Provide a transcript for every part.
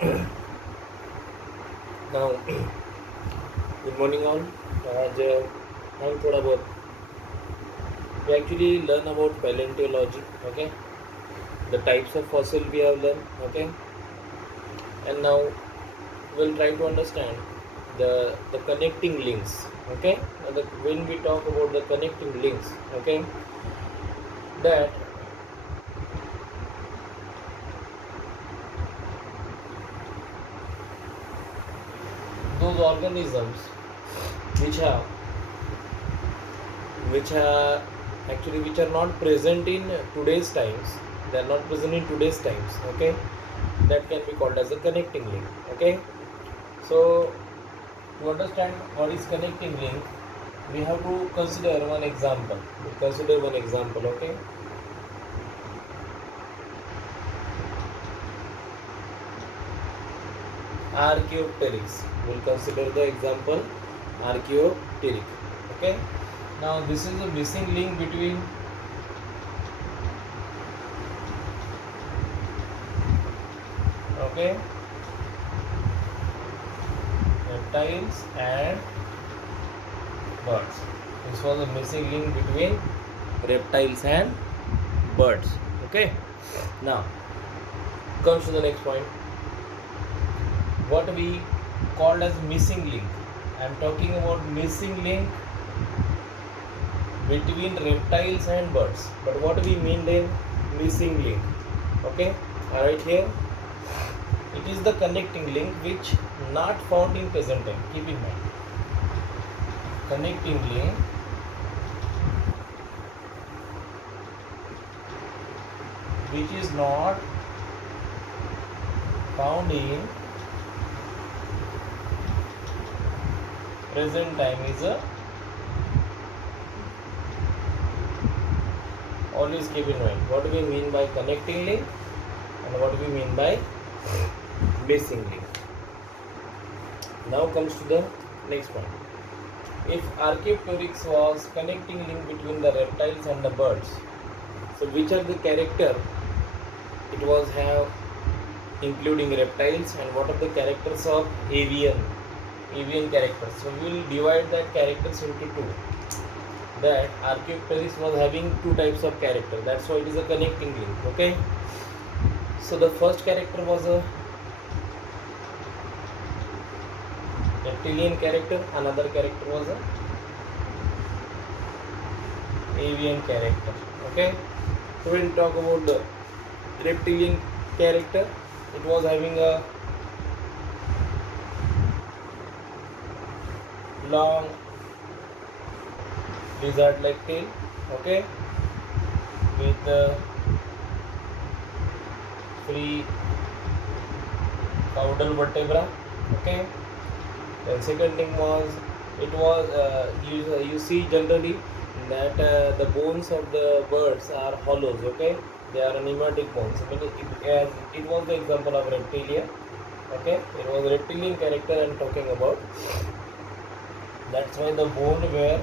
Now, good morning all. आज हम थोड़ा बहुत we actually learn about paleontology. Okay, the types of fossil we have learned. Okay, and now we'll try to understand the connecting links. Okay, when we talk about the connecting links, okay, that those organisms which have which are not present in today's times, they are not present in today's times. Okay, that can be called as a connecting link. Okay, so to understand what is connecting link, we have to consider one example. Okay, Archaeopteryx. We'll consider the example Archaeopteryx. Okay, now this is a missing link between okay reptiles and birds. This was a missing link between reptiles and birds. Okay, now comes to the next point, what we called as missing link. I am talking about missing link between reptiles and birds, but what we mean by missing link? Okay, right here it is the connecting link which not found in present time. Keep in mind, connecting link which is not found in present time is a always keep in mind what we mean by connecting link and what we mean by missing link. Now comes to the next point. If Archaeopteryx was connecting link between the reptiles and the birds, so which are the character it was have including reptiles, and what are the characters of avian characters? So we will divide that characters into two. That Archaeopteryx was having two types of character, that's why it is a connecting link. Okay, so the first character was a reptilian character, another character was a avian character. Okay, so when we talk about the reptilian character, it was having a long lizard like tail, okay, with free caudal vertebra. Okay, the second thing was it was you see generally that the bones of the birds are hollows. Okay, they are pneumatic bones. I mean, it was the example of reptilia. Okay, it was a reptilian character I am talking about. That's why the bone were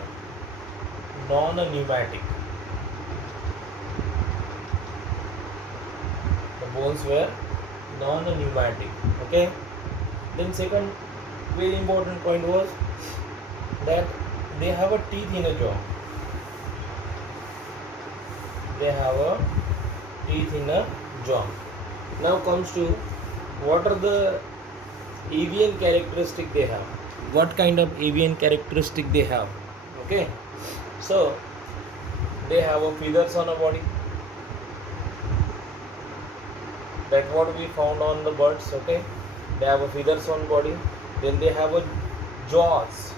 non-pneumatic. The bones were non-pneumatic. Okay. Then second very important point was that they have a teeth in a jaw. They have a teeth in a jaw. Now comes to what are the avian characteristic they have. What kind of avian characteristic they have? Okay, so they have a feathers on a body. That's what we found on the birds. Okay, they have a feathers on body. Then they have a jaws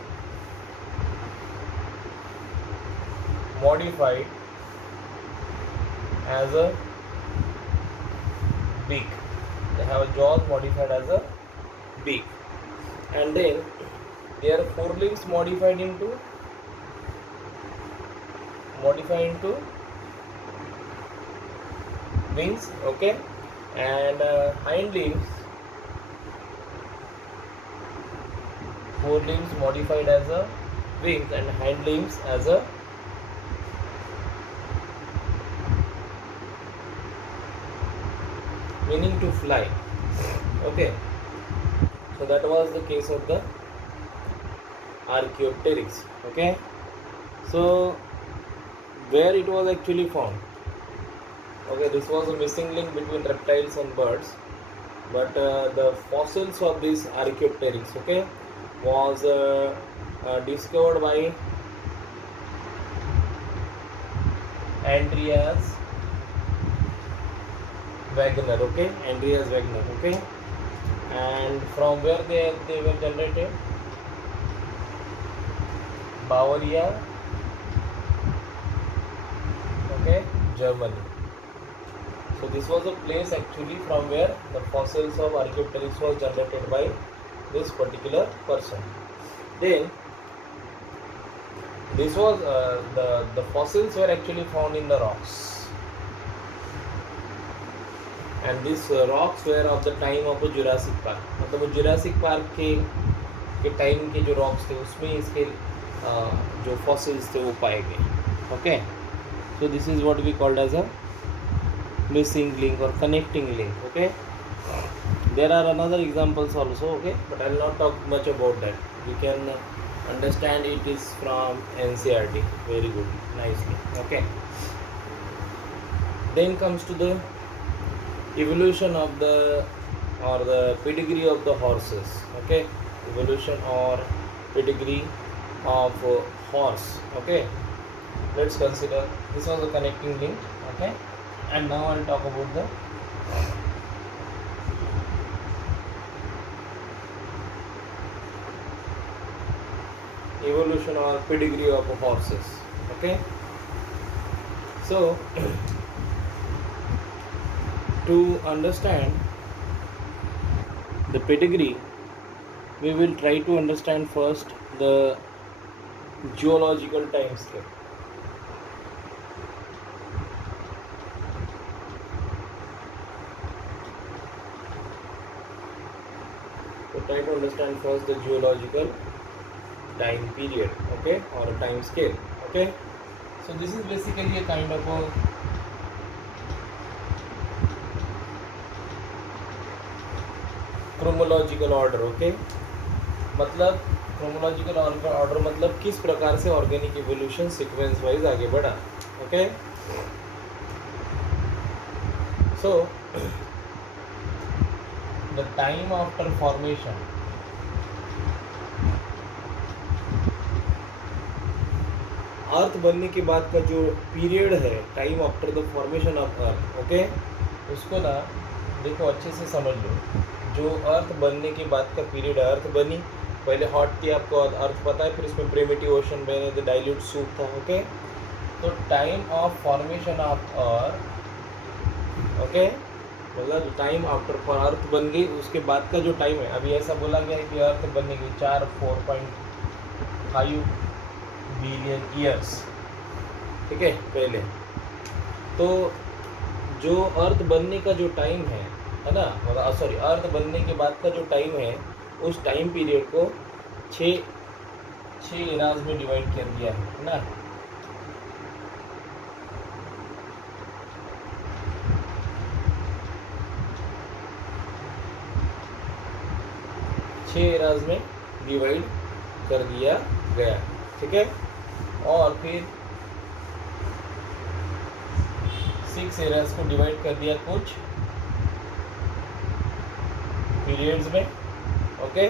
modified as a beak. They have a jaws modified as a beak, and then their forelimbs modified into wings. Okay, and hind limbs, forelimbs modified as a wings and hind limbs as a meaning to fly. Okay, so that was the case of the Archaeopteryx. Okay, so where it was actually found? Okay, this was a missing link between reptiles and birds, but the fossils of this Archaeopteryx, okay, was discovered by Andreas Wagner. Okay, Andreas Wagner. Okay, and from where they were generated? Bavaria. Okay, Germany. So this was a place actually from where the fossils of Archaeopteryx was generated by this particular person. Then this was the fossils were actually found in the rocks, and these rocks were of the time of Jurassic park. मतलब Jurassic park के time के जो rocks थे उसमें इसके जो fossils थे वो पाए गए. Okay, so this is what we called as a missing link or connecting link. Okay, there are another examples also. Okay, but I'll not talk much about that. You can understand it is from NCERT. Very good, nicely. Okay, then comes to the evolution of the or the pedigree of the horses. Okay, evolution or pedigree of horse. Okay, let's consider this was a connecting link. Okay, and now I'll talk about the evolution or pedigree of horses. Okay, so to understand the pedigree, we will try to understand first the geological time scale. So try to understand first the geological time period, okay, or a time scale. Okay, so this is basically a kind of a chronological order. Okay, मतलब chronological order मतलब किस प्रकार से organic evolution sequence wise आगे बढ़ा. Okay, so the time after formation, Earth बनने के बाद का जो पीरियड है, time after the formation of Earth. Okay, उसको ना देखो अच्छे से समझ लो. जो अर्थ बनने के बाद का पीरियड, अर्थ बनी पहले हॉट थी, आपको अर्थ पता है, फिर उसमें प्रिमिटिव ओशन बने थे, डाइल्यूट सूप था. ओके, तो time of formation of Earth, okay, मतलब टाइम आफ्टर फॉर अर्थ बन गई उसके बाद का जो टाइम है. अभी ऐसा बोला गया है कि अर्थ बनने की 4.5 बिलियन ईयर्स. ठीक है, पहले तो जो अर्थ बनने का जो टाइम है ना, मतलब सॉरी, अर्थ बनने के बाद का जो टाइम है, उस टाइम पीरियड को 6 इराज में डिवाइड कर दिया है ना. एराज में डिवाइड कर दिया गया. ठीक है, और फिर 6 एराज को डिवाइड कर दिया कुछ पीरियड्स में. ओके,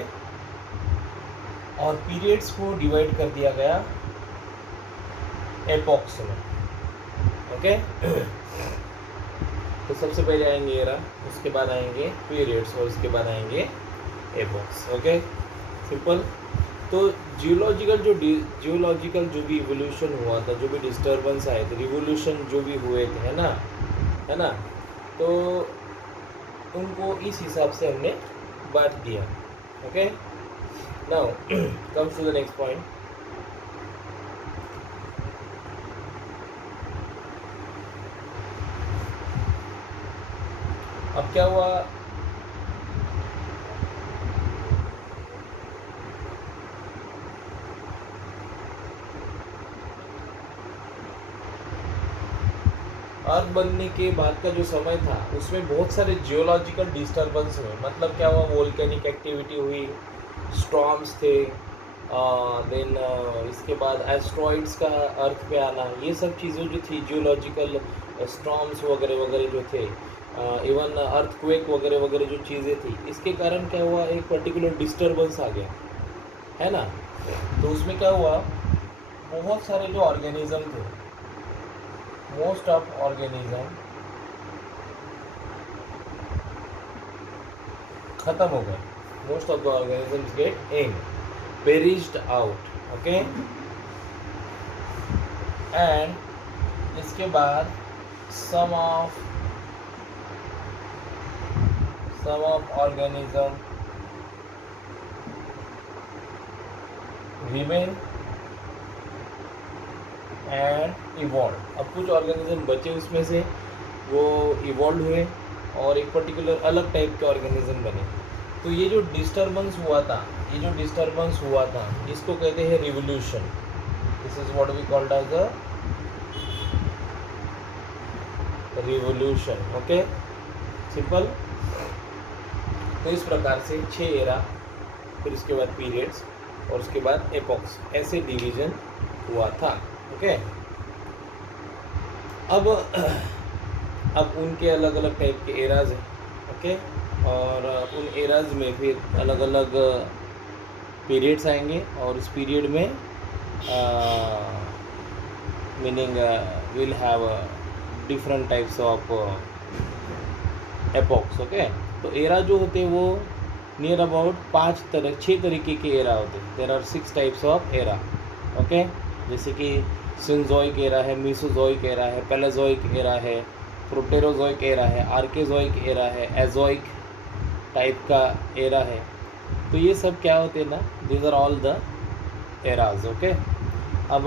और पीरियड्स को डिवाइड कर दिया गया एपॉक्स में. ओके, तो सबसे पहले आएंगे एरा, उसके बाद आएंगे पीरियड्स, और उसके बाद आएंगे एपॉक्स. Okay, simple. तो जियोलॉजिकल जो भी इवोल्यूशन हुआ था, जो भी डिस्टर्बेंस आए थे, रिवोल्यूशन जो भी हुए थे, है ना, तो उनको इस हिसाब से हमने बांट दिया. Okay, now comes to the next point. अब क्या हुआ, अर्थ बनने के बाद का जो समय था उसमें बहुत सारे जियोलॉजिकल डिस्टर्बेंस हुए। मतलब क्या हुआ, वोल्केनिक एक्टिविटी हुई, स्टॉर्म्स थे, देन इसके बाद एस्ट्रॉइड्स का अर्थ पे आना, ये सब चीज़ें जो थी जियोलॉजिकल स्टॉर्म्स वगैरह वगैरह जो थे, इवन अर्थक्वेक वगैरह वगैरह जो चीज़ें थी, इसके कारण क्या हुआ, एक पर्टिकुलर डिस्टर्बेंस आ गया, है ना। तो उसमें क्या हुआ, बहुत सारे जो ऑर्गेनिज्म थे, मोस्ट ऑफ ऑर्गेनिज्म खत्म हो गए, most of the organisms get and perished out, okay. And इसके बाद some of organism remain and evolve. अब कुछ ऑर्गेनिज्म बचे उसमें से, वो इवॉल्व हुए और एक पर्टिकुलर अलग टाइप के ऑर्गेनिज्म बने। तो ये जो डिस्टर्बेंस हुआ था, इसको कहते हैं revolution. This is what we called as a revolution, okay, simple. तो इस प्रकार से 6 एरा, फिर उसके बाद पीरियड्स और उसके बाद एपॉक्स, ऐसे डिवीजन हुआ था, ओके। अब उनके अलग अलग टाइप के एराज हैं, ओके। और उन एराज में फिर अलग अलग पीरियड्स आएंगे और उस पीरियड में meaning will have different types of epochs, okay. तो एरा जो होते हैं वो नियर अबाउट 6 तरीके के एरा होते हैं। There are 6 types of era, okay. जैसे कि सिंजोइक एरा है, मीसोजोइक एरा है, पैलेजोइक एरा है, प्रोटेरोजोइक एरा है, आर्केजोइक एरा है, एजोइक टाइप का एरा है। तो ये सब क्या होते हैं ना, these are all the eras, okay. अब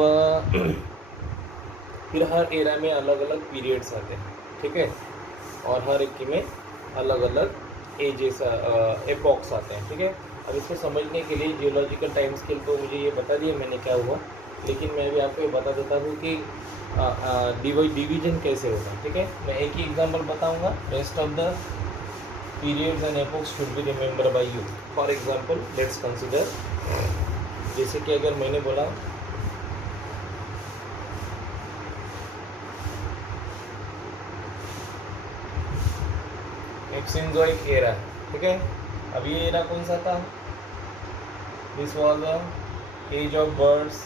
फिर हर एरा में अलग अलग पीरियड्स आते हैं, ठीक है, और हर एक में अलग अलग एजेस एपॉक्स आते हैं, ठीक है। अब इसको समझने के लिए जियोलॉजिकल टाइम स्केल को मुझे ये बता दिया मैंने क्या हुआ, लेकिन मैं भी आपको ये बता देता हूँ कि डिवीजन कैसे होता है, ठीक है। मैं एक ही एग्जांपल बताऊंगा, rest of the periods and epochs should be remember by you. For example let's consider, जैसे कि अगर मैंने बोला एक सिंजोइक एरा, ठीक है। अब ये एरा कौन सा था, this was the age of birds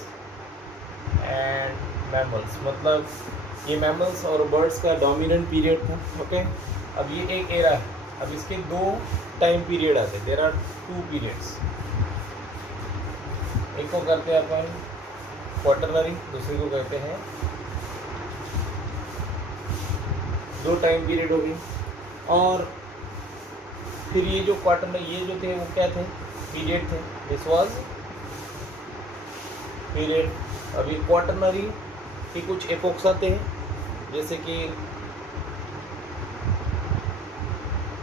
and mammals, मतलब ये मैमल्स और बर्ड्स का डोमिनेंट पीरियड था, ओके। अब ये एक एरा है, अब इसके 2 टाइम पीरियड आते हैं, देयर आर 2 पीरियड्स। एक को करते हैं अपन क्वार्टरनरी, दूसरे को कहते हैं 2 टाइम पीरियड हो गई। और फिर ये जो क्वार्टरनरी, ये जो थे वो क्या थे, पीरियड थे, दिस वाज पीरियड। अभी क्वार्टरनरी के कुछ एपोक्स आते हैं, जैसे कि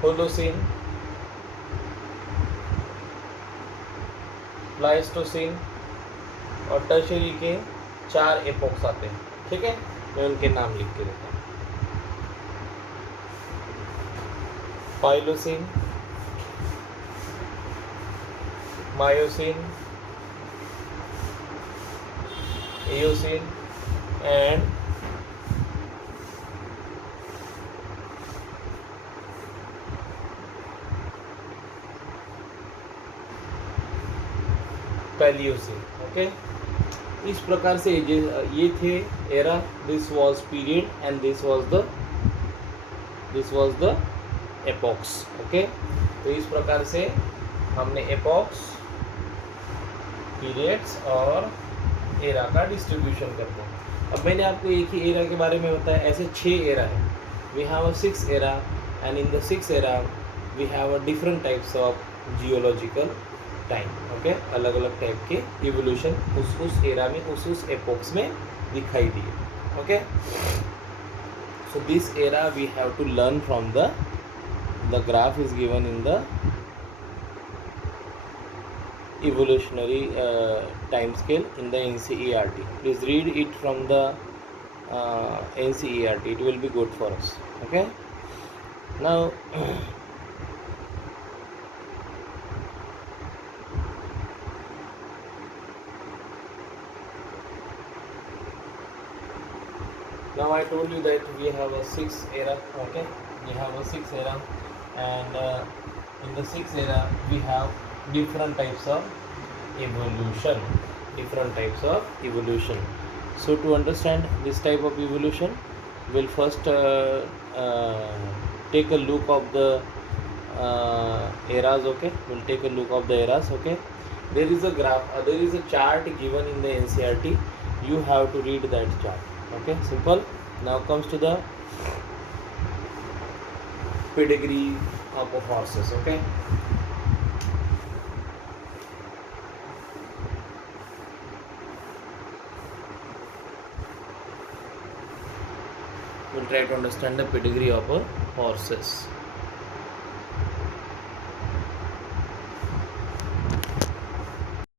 होलोसीन, प्लाइस्टोसीन और टर्शियरी के 4 एपोक्स आते हैं, ठीक है। मैं उनके नाम लिख के देता हूँ। पाइलोसीन, मायोसीन, एओसीन एंड पैलियोसीन, ओके। इस प्रकार से ये थे era, this was period and this was the epochs, okay. तो इस प्रकार से हमने एपॉक्स, पीरियड्स और एरा का डिस्ट्रीब्यूशन करते हैं। अब मैंने आपको एक ही एरा के बारे में बताया, ऐसे 6 एरा है। We have a 6 era and in the 6 era we have a different types of geological time, okay. अलग अलग टाइप के इवोल्यूशन उस एरा में, उस एपॉक्स में दिखाई दिए, okay. So this era we have to learn from the graph is given in the evolutionary time scale in the NCERT. Please read it from the NCERT. It will be good for us. Okay. Now now I told you that we have a 6 era. Okay, we have a 6 era, and in the 6 era we have different types of evolution. Different types of evolution. So to understand this type of evolution, we'll first take a look of the eras. Okay, we'll take a look of the eras. Okay, there is a graph, there is a chart given in the NCERT. You have to read that chart. Okay, simple. Now comes to the pedigree of horses. Okay, we'll try to understand the pedigree of horses.